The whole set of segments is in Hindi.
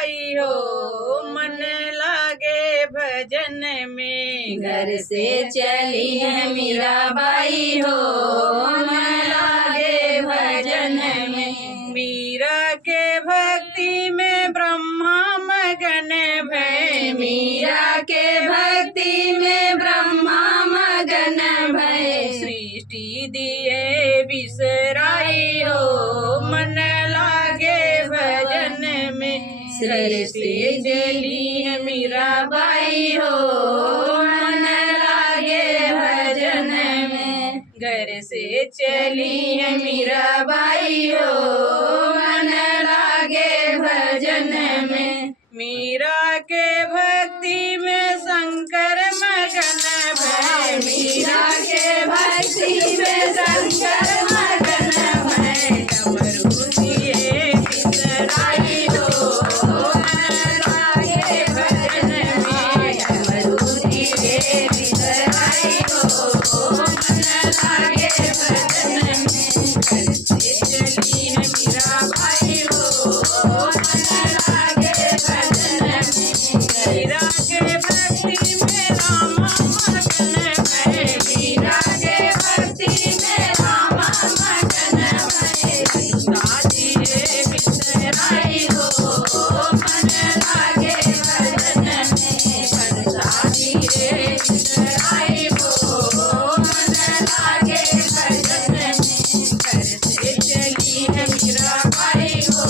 मीराबाई हो मन लागे भजन में। घर से चली है मीराबाई हो मन लागे भजन में। मीरा के भक्ति में ब्रह्मा मगन भय। मीरा के भक्ति में ब्रह्मा मगन भय। सृष्टि दिए बिसराई हो मन लागे भजन में। सृष्टि चली है मीराबाई हो मन लागे भजन में। घर से चली है मीराबाई हो मन लागे भजन में। मीरा के भक्ति में शंकर मगन भय। मीरा के भक्ति में शंकर मगन भय। डमरू दिए बिसराई हो मन लागे भजन में। डमरू दिए बिसराई हो मन लागे भजन में। घर से चली है मीराबाई हो मन लागे भजन में। मीरा के भक्ति में रामा मगन भय। मीरा के भक्ति में रामा मगन भय। दिए बिसराई हो मन लागे भजन में। बरसा दिए बिसराई हो मन लागे भजन में। घर से चली है मीराबाई हो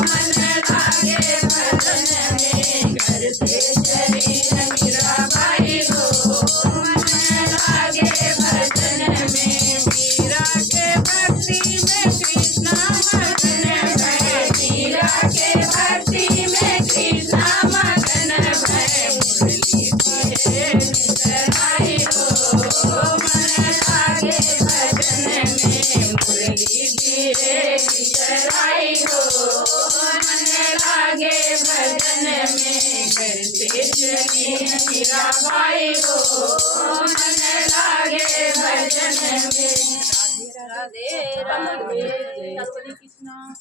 मन लागे भजन में। घर से चली है मीराबाई हो मन लागे भजन में। मीरा के भक्ति में कृष्णा मगन भय। मीरा के भक्ति में कृष्णा मगन भय। मुरली दिए बिसराई हो मन लागे भजन में। मुरली दिए बिसराई हो मन लागे भजन में। घर से चली है मीराबाई हो मन लागे भजन में। राधे राधे राधे कृष्णा।